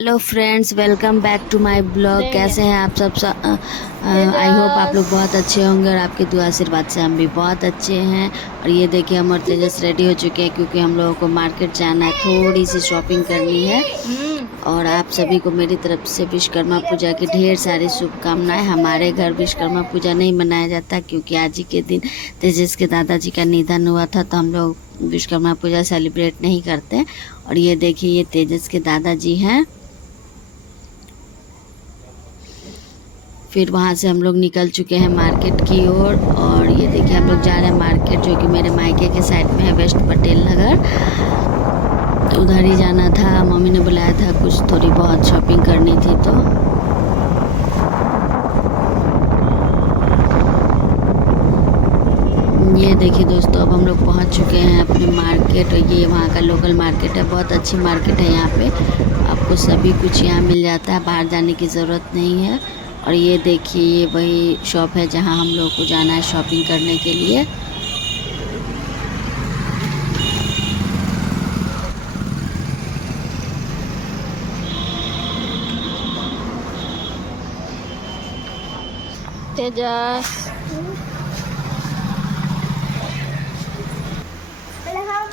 Hello friends, welcome back to my blog. कैसे हैं आप सब? आई होप आप लोग बहुत अच्छे होंगे और आपके दुआ आशीर्वाद से हम भी बहुत अच्छे हैं। और ये देखिए हम और तेजस रेडी हो चुके हैं क्योंकि हम लोगों को मार्केट जाना है, थोड़ी सी शॉपिंग करनी है। और आप सभी को मेरी तरफ से विश्वकर्मा पूजा की ढेर सारी शुभकामनाएं। हमारे घर विश्वकर्मा पूजा नहीं मनाया जाता क्योंकि आज ही के दिन तेजस के दादाजी का निधन हुआ था, तो हम लोग विश्वकर्मा पूजा सेलिब्रेट नहीं करते। और ये देखिए ये तेजस के दादाजी हैं। फिर वहाँ से हम लोग निकल चुके हैं मार्केट की ओर। और ये देखिए हम लोग जा रहे हैं मार्केट, जो कि मेरे मायके के साइड में है, वेस्ट पटेल नगर। तो उधर ही जाना था, मम्मी ने बुलाया था, कुछ थोड़ी बहुत शॉपिंग करनी थी। तो ये देखिए दोस्तों, अब हम लोग पहुँच चुके हैं अपने मार्केट। और ये वहाँ का लोकल मार्केट है, बहुत अच्छी मार्केट है। यहाँ पे आपको सभी कुछ यहाँ मिल जाता है, बाहर जाने की ज़रूरत नहीं है। और ये देखिए ये वही शॉप है जहाँ हम लोग को जाना है शॉपिंग करने के लिए। तेजस,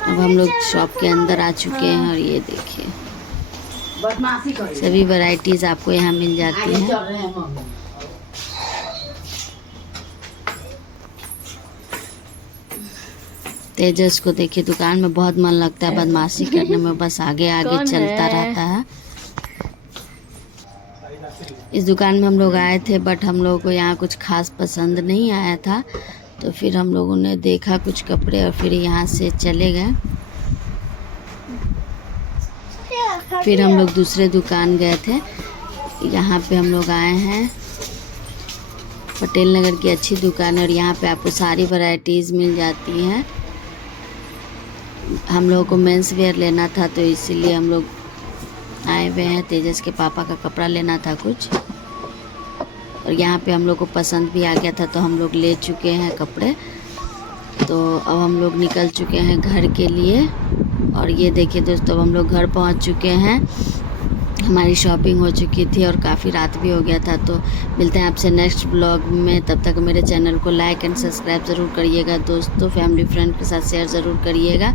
अब हम लोग शॉप के अंदर आ चुके हैं। और ये देखिए सभी वैरायटीज़ आपको यहाँ मिल जाती हैं। तेजस को देखिए दुकान में बहुत मन लगता है, बदमाशी करने में बस आगे आगे चलता रहता है। इस दुकान में हम लोग आए थे, बट हम लोगों को यहाँ कुछ खास पसंद नहीं आया था। तो फिर हम लोगों ने देखा कुछ कपड़े और फिर यहाँ से चले गए। फिर हम लोग दूसरे दुकान गए थे। यहाँ पे हम लोग आए हैं, पटेल नगर की अच्छी दुकान है और यहाँ पे आपको सारी वैरायटीज़ मिल जाती हैं। हम लोगों को मेंस वेयर लेना था, तो इसीलिए हम लोग आए हुए हैं। तेजस के पापा का कपड़ा लेना था कुछ, और यहाँ पे हम लोग को पसंद भी आ गया था, तो हम लोग ले चुके हैं कपड़े। तो अब हम लोग निकल चुके हैं घर के लिए। और ये देखिए दोस्तों, अब हम लोग घर पहुँच चुके हैं। हमारी शॉपिंग हो चुकी थी और काफ़ी रात भी हो गया था। तो मिलते हैं आपसे नेक्स्ट ब्लॉग में। तब तक मेरे चैनल को लाइक एंड सब्सक्राइब ज़रूर करिएगा दोस्तों। फैमिली फ्रेंड के साथ शेयर ज़रूर करिएगा।